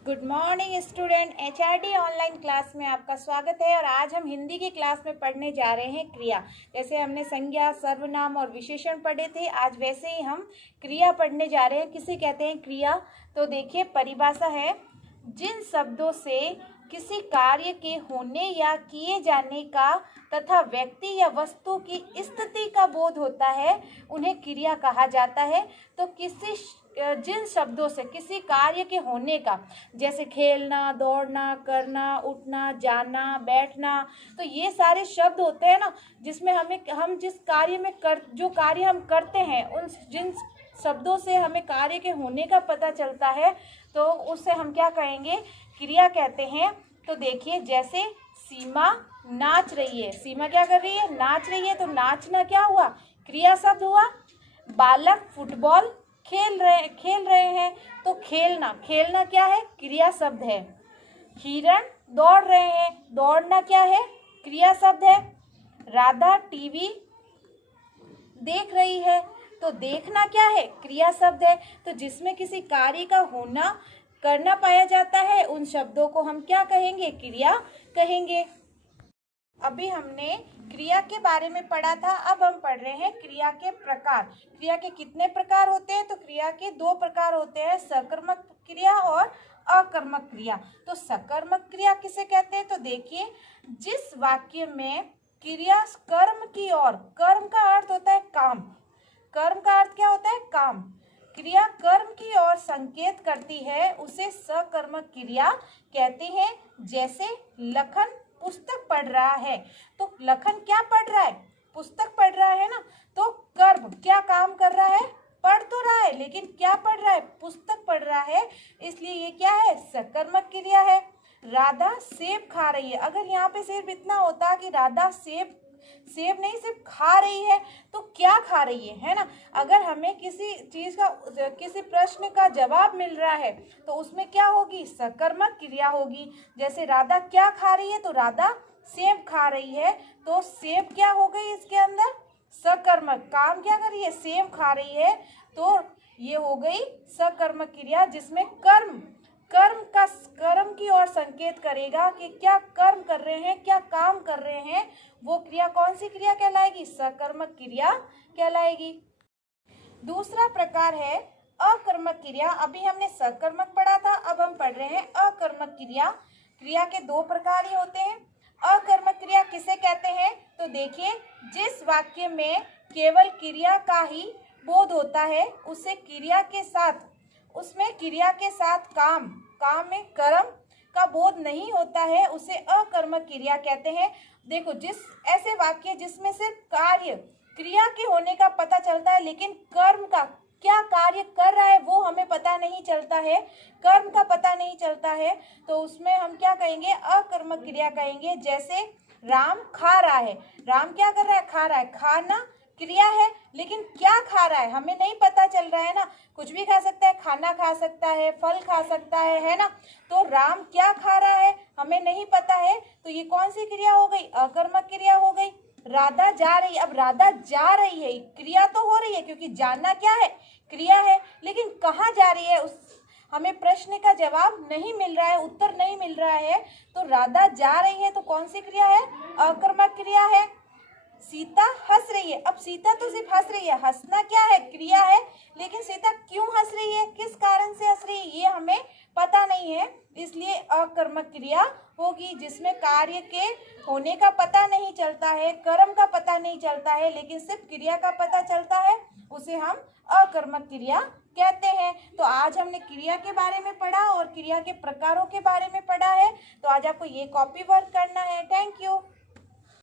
Good morning student. HRD online class में आपका स्वागत है। और आज हम हिंदी की क्लास में पढ़ने जा रहे हैं क्रिया। जैसे हमने संज्ञा, सर्वनाम और विशेषण पढ़े थे, आज वैसे ही हम क्रिया पढ़ने जा रहे हैं। किसे कहते हैं क्रिया? तो देखिए, परिभाषा है, जिन शब्दों से किसी कार्य के होने या किए जाने का तथा व्यक्ति या वस्तु की स्थिति का बोध होता है, उन्हें क्रिया कहा जाता है। तो जिन शब्दों से किसी कार्य के होने का, जैसे खेलना, दौड़ना, करना, उठना, जाना, बैठना, तो ये सारे शब्द होते हैं ना, जिसमें हम जिस कार्य में जो कार्य हम करते हैं, उन जिन शब्दों से हमें कार्य के होने का पता चलता है, तो उससे हम क्या कहेंगे? क्रिया कहते हैं। तो देखिए, जैसे सीमा नाच रही है। सीमा क्या कर रही है? नाच रही है। तो नाचना क्या हुआ? क्रिया शब्द हुआ। बालक फुटबॉल खेल रहे हैं। तो खेलना क्या है? क्रिया शब्द है। हिरण दौड़ रहे हैं। दौड़ना क्या है? क्रिया शब्द है। राधा टीवी देख रही है। तो देखना क्या है? क्रिया शब्द है। तो जिसमें किसी कार्य का होना, करना पाया जाता है, उन शब्दों को हम क्या कहेंगे? क्रिया कहेंगे। अभी हमने क्रिया के बारे में पढ़ा था। अब हम पढ़ रहे हैं क्रिया के प्रकार। क्रिया के कितने प्रकार होते हैं? तो क्रिया के 2 प्रकार होते हैं, सकर्मक क्रिया और अकर्मक क्रिया। तो सकर्मक क्रिया किसे कहते हैं? तो देखिए, जिस वाक्य में क्रिया कर्म की ओर, कर्म का अर्थ होता है काम, कर्म का अर्थ क्या होता है? काम। क्रिया कर्म की ओर संकेत करती है, उसे सकर्मक क्रिया कहते हैं। जैसे लखन पुस्तक पढ़ रहा है। तो लखन क्या पढ़ रहा है? पुस्तक पढ़ रहा है ना। तो कर्म क्या काम कर रहा है? पढ़ तो रहा है, लेकिन क्या पढ़ रहा है? पुस्तक पढ़ रहा है, इसलिए ये क्या है? सकर्मक क्रिया है। राधा सेब खा रही है। अगर यहाँ पे सिर्फ इतना होता कि राधा सेब नहीं, सिर्फ खा रही है, तो क्या खा रही है ना। अगर हमें किसी चीज का, किसी प्रश्न का जवाब मिल रहा है, तो उसमें क्या होगी? सकर्मक क्रिया होगी। जैसे राधा क्या खा रही है? तो राधा सेब खा रही है। तो सेब क्या हो गई? इसके अंदर सकर्मक। काम क्या कर रही है? सेब खा रही है। तो ये हो गई सकर्मक क्रिया, जिसमें कर्म की ओर संकेत करेगा कि क्या कर्म कर रहे हैं, क्या काम कर रहे हैं। वो क्रिया कौन सी क्रिया कहलाएगी? सकर्मक क्रिया कहलाएगी। दूसरा प्रकार है अकर्मक क्रिया। अभी हमने सकर्मक पढ़ा था, अब हम पढ़ रहे हैं अकर्मक क्रिया। क्रिया के 2 प्रकार ही होते हैं। अकर्मक क्रिया किसे कहते हैं? तो देखिए, जिस वाक्य में केवल क्रिया का ही बोध होता है, उसमें क्रिया के साथ काम में कर्म का बोध नहीं होता है, उसे अकर्मक क्रिया कहते हैं। देखो, ऐसे वाक्य जिसमें सिर्फ क्रिया के होने का पता चलता है, लेकिन कर्म का, क्या कार्य कर रहा है वो हमें पता नहीं चलता है, कर्म का पता नहीं चलता है, तो उसमें हम क्या कहेंगे? अकर्मक क्रिया कहेंगे। जैसे राम खा रहा है। राम क्या कर रहा है? खा रहा है। खाना क्रिया है, लेकिन क्या खा रहा है हमें नहीं पता चल रहा है ना। कुछ भी खा सकता है, खाना खा सकता है, फल खा सकता है ना। तो राम क्या खा रहा है हमें नहीं पता है, तो ये कौन सी क्रिया हो गई? अकर्मक क्रिया हो गई। राधा जा रही है। अब राधा जा रही है, क्रिया तो हो रही है, क्योंकि जाना क्या है? क्रिया है, लेकिन कहाँ जा रही है? हमें प्रश्न का जवाब नहीं मिल रहा है, उत्तर नहीं मिल रहा है। तो राधा जा रही है, तो कौन सी क्रिया है? अकर्मक क्रिया है। सीता हंस रही है। अब सीता तो सिर्फ हंस रही है, हंसना क्या है? क्रिया है, लेकिन सीता क्यों हंस रही है, किस कारण से हंस रही है, ये हमें पता नहीं है, इसलिए अकर्मक क्रिया होगी। जिसमें कार्य के होने का पता नहीं चलता है, कर्म का पता नहीं चलता है, लेकिन सिर्फ क्रिया का पता चलता है, उसे हम अकर्मक क्रिया कहते हैं। तो आज हमने क्रिया के बारे में पढ़ा और क्रिया के प्रकारों के बारे में पढ़ा है। तो आज आपको ये कॉपी वर्क करना है। Thank you.